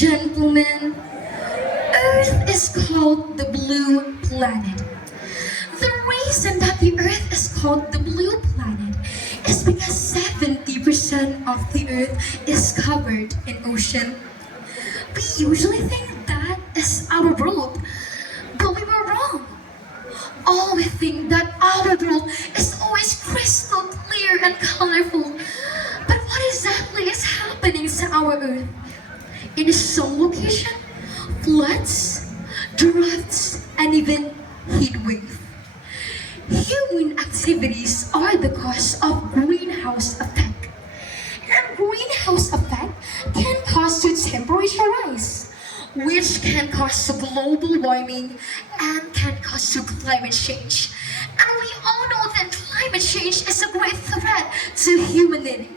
gentlemen, Earth is called the blue planet. The reason that the Earth is called the blue planet is because 70% of the Earth is covered in ocean. We usually think that is our world, but we were wrong. All we think that our world is always crystal clear and colorful. But what exactly is happening to our Earth? In some location, floods, droughts, and even heat wave. Human activities are the cause of greenhouse effect. And greenhouse effect can cause to temperature rise, which can cause to global warming and can cause to climate change. And we all know that climate change is a great threat to humanity.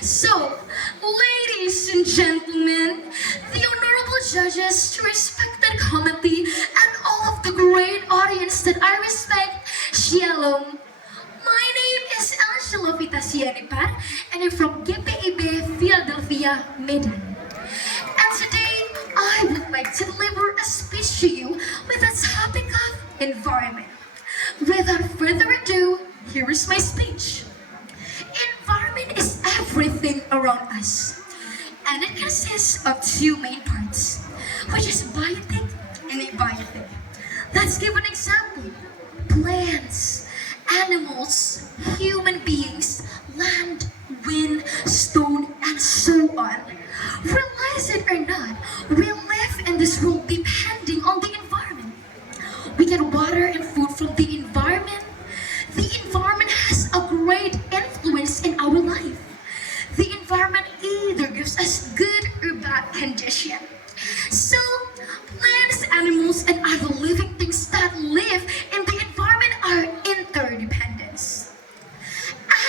So, ladies and gentlemen, the honorable judges, respected committee, and all of the great audience that I respect, Shalom. My name is Elsye Loveita Sianipar, and I'm from GPIB, Philadelphia, Medan. And today, I would like to deliver a speech to you with the topic of environment. Without further ado, here is my speech. Environment is everything around us, and it consists of two main parts, which is biotic and abiotic. Let's give an example. Plants, animals, human beings, land, wind, stone, and so on. Realize it or not, we live in this world depending on the environment. We get water and food from the environment. The environment has a great influence in our life. The environment either gives us good or bad condition. So, plants, animals, and other living things that live in the environment are interdependent.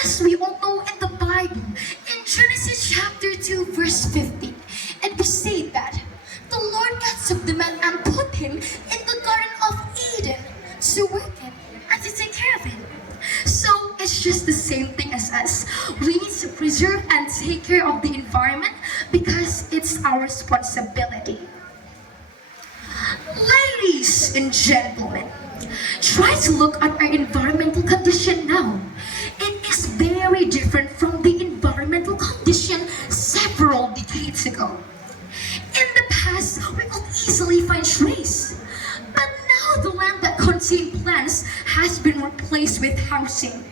As we all know in the Bible, in Genesis chapter 2 verse 15, it was said that the Lord God took the man and put him in the Garden of Eden to work it and to take care of it. So it's just the same thing as us. We need to preserve and take care of the environment because it's our responsibility. Ladies and gentlemen, try to look at our environmental condition now. It is very different from the environmental condition several decades ago. In the past, we could easily find trees, but now the land that contained plants has been replaced with housing.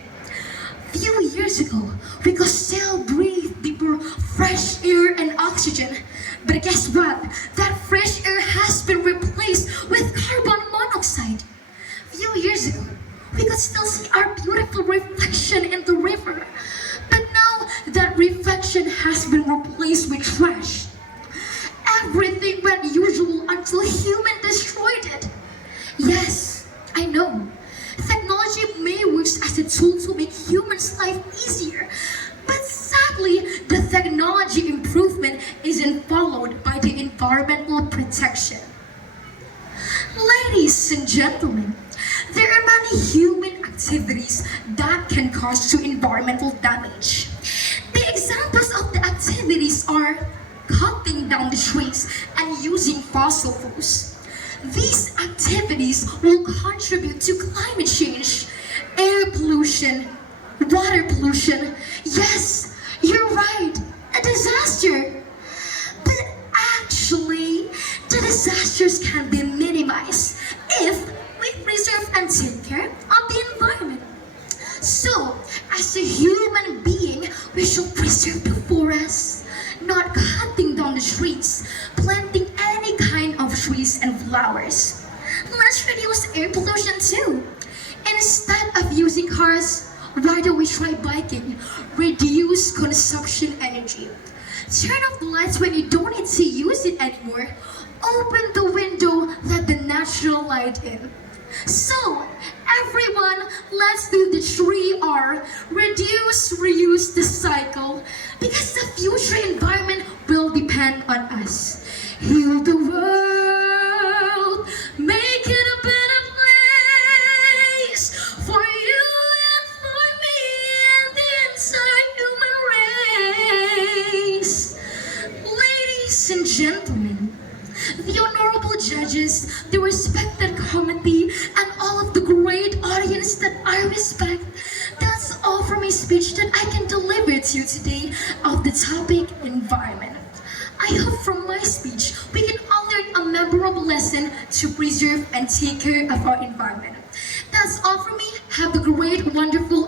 Few years ago, we could still breathe deeper fresh air and oxygen. But guess what? That fresh air has been replaced with carbon monoxide. Few years ago, we could still see our beautiful reflection in the river. But now, that reflection has been replaced with trash. Everything went usual until human destroyed it. Yes, I know. Technology may work as a tool to make humans' life easier, but sadly, the technology improvement isn't followed by the environmental protection. Ladies and gentlemen, there are many human activities that can cause to environmental damage. The examples of the activities are cutting down the trees and using fossil fuels. These activities will contribute to climate change, air pollution, water pollution. Yes, you're right, a disaster. But actually, the disasters can be minimized if we preserve and take care of the environment. So, as a human being, we should preserve the forests, not cutting down the trees, planting any kind of trees and flowers. Let's reduce air pollution too. Instead of using cars, why don't we try biking? Reduce consumption energy. Turn off the lights when you don't need to use it anymore. Open the window, let the natural light in. So, everyone, let's do the 3R. Reduce, reuse, recycle. Because the future environment will depend on us. Heal the world, make it a better place for you and for me and the entire human race. Ladies and gentlemen, to you today of the topic environment. I hope from my speech we can all learn a memorable lesson to preserve and take care of our environment. That's all for me. Have a great, wonderful,